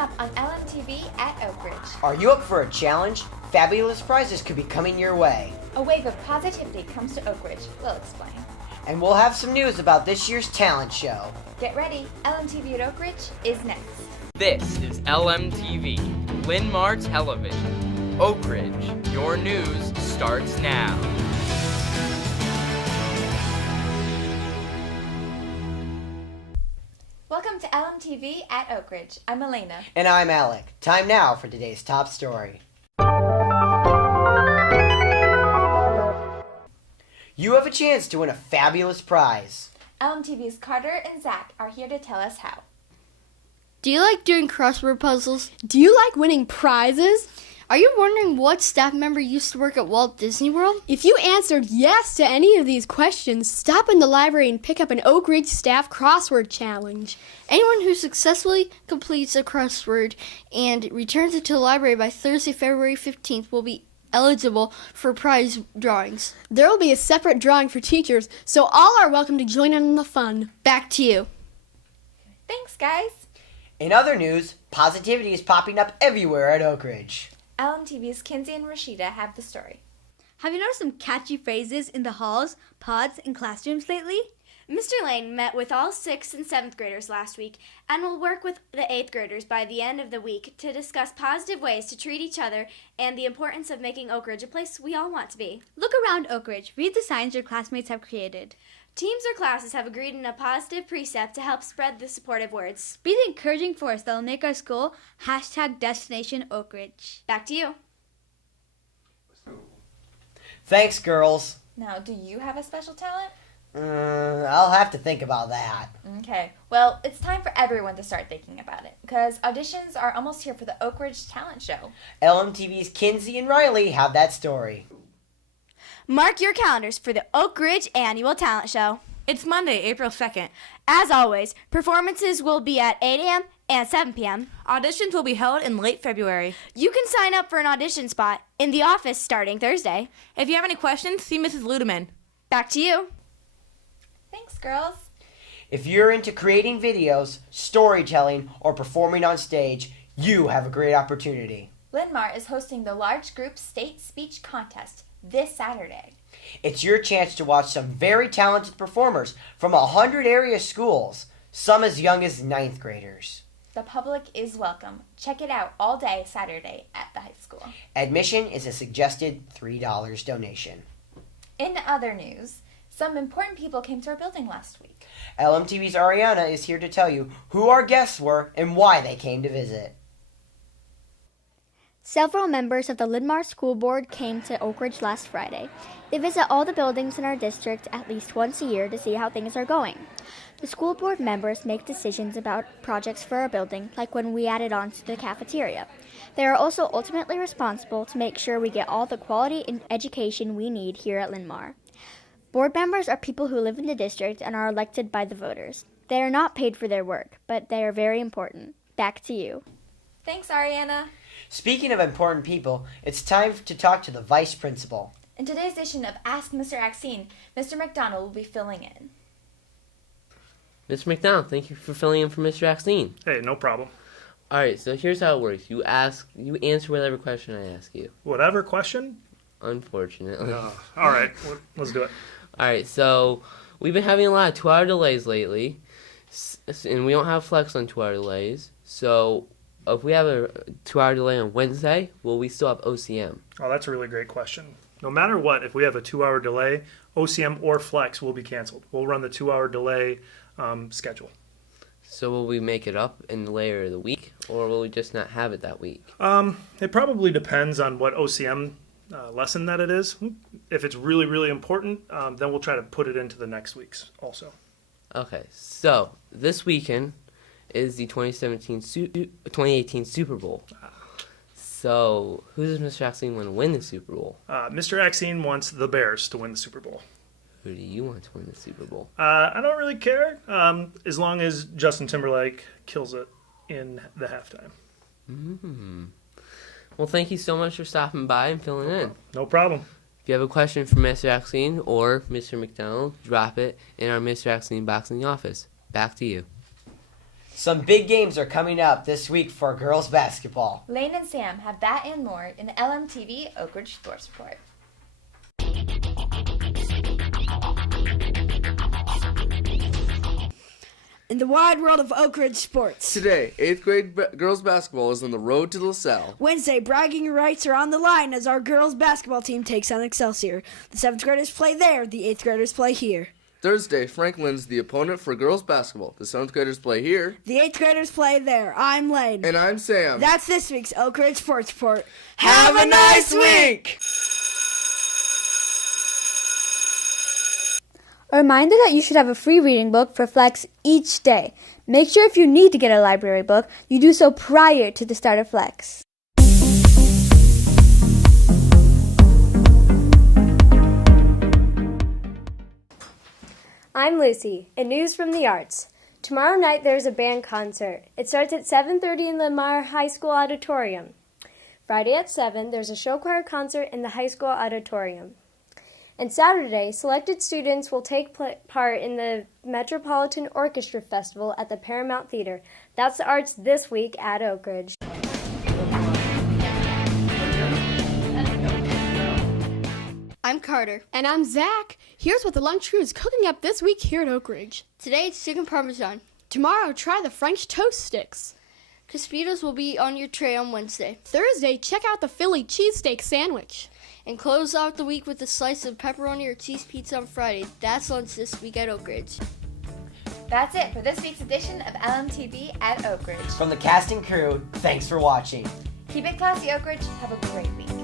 up on LMTV at Oak Ridge. Are you up for a challenge? Fabulous prizes could be coming your way. A wave of positivity comes to Oak Ridge. We'll explain. And we'll have some news about this year's talent show. Get ready. LMTV at Oak Ridge is next. This is LMTV, Linn-Mar Television. Oak Ridge, your news starts now. Welcome to LMTV at Oak Ridge. I'm Elena. And I'm Alec. Time now for today's top story. You have a chance to win a fabulous prize. LMTV's Carter and Zach are here to tell us how. Do you like doing crossword puzzles? Do you like winning prizes? Are you wondering what staff member used to work at Walt Disney World? If you answered yes to any of these questions, stop in the library and pick up an Oak Ridge staff crossword challenge. Anyone who successfully completes a crossword and returns it to the library by Thursday, February 15th will be eligible for prize drawings. There will be a separate drawing for teachers, so all are welcome to join in the fun. Back to you. Thanks, guys. In other news, positivity is popping up everywhere at Oak Ridge. LMTV's Kinsey and Rashida have the story. Have you noticed some catchy phrases in the halls, pods, and classrooms lately? Mr. Lane met with all 6th and 7th graders last week and will work with the 8th graders by the end of the week to discuss positive ways to treat each other and the importance of making Oak Ridge a place we all want to be. Look around Oak Ridge. Read the signs your classmates have created. Teams or classes have agreed on a positive precept to help spread the supportive words. Be the encouraging force that will make our school #Destination Oak Ridge. Back to you. Thanks, girls. Now, do you have a special talent? I'll have to think about that. Okay, well, it's time for everyone to start thinking about it, because auditions are almost here for the Oak Ridge Talent Show. LMTV's Kinsey and Riley have that story. Mark your calendars for the Oak Ridge Annual Talent Show. It's Monday, April 2nd. As always, performances will be at 8 a.m. and 7 p.m. Auditions will be held in late February. You can sign up for an audition spot in the office starting Thursday. If you have any questions, see Mrs. Ludeman. Back to you. Thanks, girls. If you're into creating videos, storytelling, or performing on stage, you have a great opportunity. Linn-Mar is hosting the Large Group State Speech Contest this Saturday. It's your chance to watch some very talented performers from 100 area schools, some as young as 9th graders. The public is welcome. Check it out all day Saturday at the high school. Admission is a suggested $3 donation. In other news, some important people came to our building last week. LMTV's Ariana is here to tell you who our guests were and why they came to visit. Several members of the Linn-Mar School Board came to Oak Ridge last Friday. They visit all the buildings in our district at least once a year to see how things are going. The school board members make decisions about projects for our building, like when we added on to the cafeteria. They are also ultimately responsible to make sure we get all the quality and education we need here at Linn-Mar. Board members are people who live in the district and are elected by the voters. They are not paid for their work, but they are very important. Back to you. Thanks, Ariana. Speaking of important people, it's time to talk to the vice principal. In today's edition of Ask Mr. Axine, Mr. McDonald will be filling in. Mr. McDonald, thank you for filling in for Mr. Axine. Hey, no problem. All right, so here's how it works. You answer whatever question I ask you. Whatever question? Unfortunately. All right, let's do it. All right, so we've been having a lot of 2-hour delays lately, and we don't have flex on 2-hour delays. So if we have a 2-hour delay on Wednesday, will we still have OCM? Oh, that's a really great question. No matter what, if we have a 2-hour delay, OCM or flex will be canceled. We'll run the 2-hour delay schedule. So will we make it up in later of the week, or will we just not have it that week? It probably depends on what OCM lesson that it is. If it's really, really important, then we'll try to put it into the next week's also. Okay, so this weekend is the 2018 Super Bowl. So who does Mr. Axine want to win the Super Bowl? Mr. Axine wants the Bears to win the Super Bowl. Who do you want to win the Super Bowl? I don't really care, as long as Justin Timberlake kills it in the halftime. Well, thank you so much for stopping by and filling in. No problem. If you have a question for Mr. Axine or Mr. McDonald, drop it in our Mr. Axine box in the office. Back to you. Some big games are coming up this week for girls basketball. Lane and Sam have that and more in the LMTV Oak Ridge Sports Report. In the wide world of Oak Ridge sports. Today, 8th grade girls basketball is on the road to LaSalle. Wednesday, bragging rights are on the line as our girls basketball team takes on Excelsior. The 7th graders play there, the 8th graders play here. Thursday, Franklin's the opponent for girls basketball. The 7th graders play here. The 8th graders play there. I'm Lane. And I'm Sam. That's this week's Oak Ridge Sports Report. Have a nice week! A reminder that you should have a free reading book for Flex each day. Make sure if you need to get a library book, you do so prior to the start of Flex. I'm Lucy, and news from the arts. Tomorrow night there's a band concert. It starts at 7:30 in the Linn-Mar High School Auditorium. Friday at 7, there's a show choir concert in the high school auditorium. And Saturday, selected students will take part in the Metropolitan Orchestra Festival at the Paramount Theater. That's the arts this week at Oak Ridge. I'm Carter. And I'm Zach. Here's what the lunch crew is cooking up this week here at Oak Ridge. Today it's chicken parmesan. Tomorrow, try the French toast sticks. Crispitos will be on your tray on Wednesday. Thursday, check out the Philly cheesesteak sandwich. And close out the week with a slice of pepperoni or cheese pizza on Friday. That's lunch this week at Oak Ridge. That's it for this week's edition of LMTV at Oak Ridge. From the cast and crew, thanks for watching. Keep it classy, Oak Ridge. Have a great week.